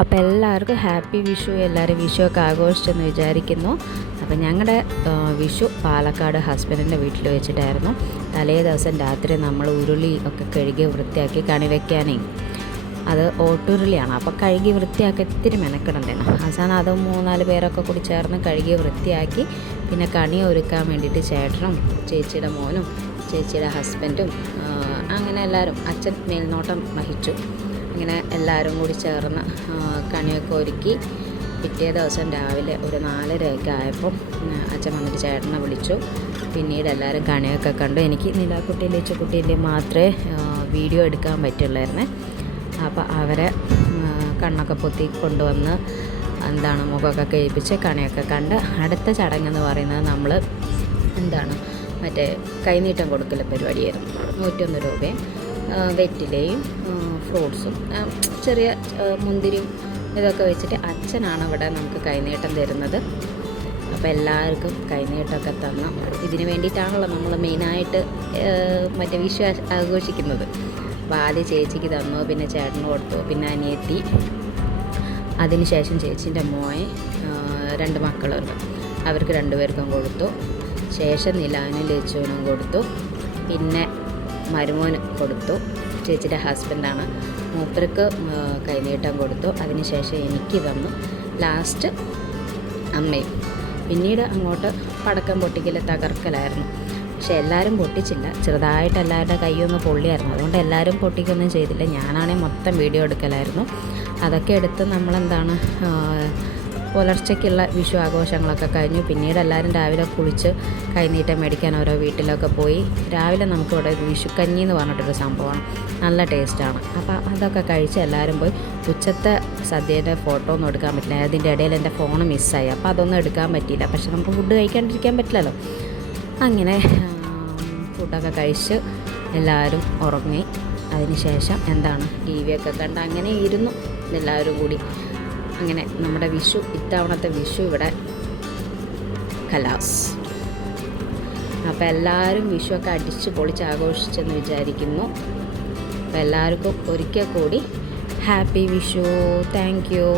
അപ്പോൾ എല്ലാവർക്കും ഹാപ്പി വിഷു. എല്ലാവരും വിഷുവൊക്കെ ആഘോഷിച്ചെന്ന് വിചാരിക്കുന്നു. അപ്പോൾ ഞങ്ങളുടെ വിഷു പാലക്കാട് ഹസ്ബൻഡിൻ്റെ വീട്ടിൽ വെച്ചിട്ടായിരുന്നു. തലേ ദിവസം രാത്രി നമ്മൾ ഉരുളി ഒക്കെ കഴുകി വൃത്തിയാക്കി കണി വയ്ക്കാനേ, അത് ഓട്ടുരുളിയാണ്. അപ്പോൾ കഴുകി വൃത്തിയാക്കി ഇത്തിരി മെനക്കിടണ്ടേണം. അവസാനം അത് 3-4 പേരൊക്കെ കൂടി ചേർന്ന് കഴുകി വൃത്തിയാക്കി പിന്നെ കണി ഒരുക്കാൻ വേണ്ടിയിട്ട് ചേട്ടനും ചേച്ചിയുടെ മോനും ചേച്ചിയുടെ ഹസ്ബൻഡും അങ്ങനെ എല്ലാവരും, അച്ഛൻ മേൽനോട്ടം വഹിച്ചു. അങ്ങനെ എല്ലാവരും കൂടി ചേർന്ന് കണിയൊക്കെ ഒരുക്കി. പിറ്റേ ദിവസം രാവിലെ ഒരു 4:30 ആയപ്പോൾ അച്ഛൻ വന്നിട്ട് ചേട്ടനെ വിളിച്ചു. പിന്നീട് എല്ലാവരും കണിയൊക്കെ കണ്ടു. എനിക്ക് നിലാക്കുട്ടിയിലെ ചെക്കുട്ടിയിലെ മാത്രമേ വീഡിയോ എടുക്കാൻ പറ്റുള്ളായിരുന്നേ. അപ്പോൾ അവരെ കണ്ണൊക്കെ പൊത്തി കൊണ്ടുവന്ന് മുഖമൊക്കെ കഴിപ്പിച്ച് കണിയൊക്കെ കണ്ട് അടുത്ത ചടങ്ങെന്ന് പറയുന്നത് നമ്മൾ മറ്റേ കൈനീട്ടം കൊടുക്കൽ പരിപാടിയായിരുന്നു. 101 രൂപയും വെറ്റിലയും ഫ്രൂട്ട്സും ചെറിയ മുന്തിരിയും ഇതൊക്കെ വെച്ചിട്ട് അച്ഛനാണ് ഇവിടെ നമുക്ക് കൈനീട്ടം തരുന്നത്. അപ്പോൾ എല്ലാവർക്കും കൈനീട്ടമൊക്കെ തന്നു. ഇതിന് വേണ്ടിയിട്ടാണല്ലോ നമ്മൾ മെയിനായിട്ട് മറ്റേ വിഷു ആഘോഷിക്കുന്നത്. അപ്പോൾ ആദ്യം ചേച്ചിക്ക് തന്നു, പിന്നെ ചേട്ടന് കൊടുത്തു, പിന്നെ അനിയത്തി, അതിനുശേഷം ചേച്ചീൻ്റെ മോയെ 2 മക്കളുണ്ട്, അവർക്ക് 2 പേർക്കും കൊടുത്തു. ശേഷം നിലാവിനും ലച്ചുവിനും കൊടുത്തു. പിന്നെ മരുമോന് കൊടുത്തു, ചേച്ചിയുടെ ഹസ്ബൻഡാണ്, മൂപ്പർക്ക് കൈനീട്ടം കൊടുത്തു. അതിനുശേഷം എനിക്ക് തന്നു. ലാസ്റ്റ് അമ്മയും. പിന്നീട് അങ്ങോട്ട് പടക്കം പൊട്ടിക്കൽ തകർക്കലായിരുന്നു. പക്ഷേ എല്ലാവരും പൊട്ടിച്ചില്ല, ചെറുതായിട്ട് എല്ലാവരുടെ കൈയൊന്ന് പൊള്ളിയായിരുന്നു. അതുകൊണ്ട് എല്ലാവരും പൊട്ടിക്കൊന്നും ചെയ്തില്ല. ഞാനാണെങ്കിൽ മൊത്തം വീഡിയോ എടുക്കലായിരുന്നു. അതൊക്കെ എടുത്ത് പുലർച്ചയ്ക്കുള്ള വിഷു ആഘോഷങ്ങളൊക്കെ കഴിഞ്ഞു. പിന്നീട് എല്ലാവരും രാവിലെ കുളിച്ച് കൈനീട്ടം മേടിക്കാൻ ഓരോ വീട്ടിലൊക്കെ പോയി. രാവിലെ നമുക്കിവിടെ വിഷുക്കഞ്ഞി എന്ന് പറഞ്ഞിട്ടൊരു സംഭവമാണ്, നല്ല ടേസ്റ്റാണ്. അപ്പോൾ അതൊക്കെ കഴിച്ച് എല്ലാവരും പോയി. ഉച്ചത്തെ സദ്യയുടെ ഫോട്ടോ ഒന്നും എടുക്കാൻ പറ്റില്ല, അതിൻ്റെ ഇടയിൽ എൻ്റെ ഫോൺ മിസ്സായി. അപ്പോൾ അതൊന്നും എടുക്കാൻ പറ്റിയില്ല. പക്ഷെ നമുക്ക് ഫുഡ് കഴിക്കാണ്ടിരിക്കാൻ പറ്റില്ലല്ലോ. അങ്ങനെ ഫുഡൊക്കെ കഴിച്ച് എല്ലാവരും ഉറങ്ങി. അതിനുശേഷം TV ഒക്കെ കണ്ട് അങ്ങനെ ഇരുന്നു എല്ലാവരും കൂടി. അങ്ങനെ നമ്മുടെ വിഷു, ഇത്തവണത്തെ വിഷു ഇവിടെ കലാസ്. അപ്പോൾ എല്ലാവരും വിഷുവൊക്കെ അടിച്ച് പൊളിച്ച് ആഘോഷിച്ചെന്ന് വിചാരിക്കുന്നു. അപ്പോൾ എല്ലാവർക്കും ഒരിക്കൽ കൂടി ഹാപ്പി വിഷു. Thank you.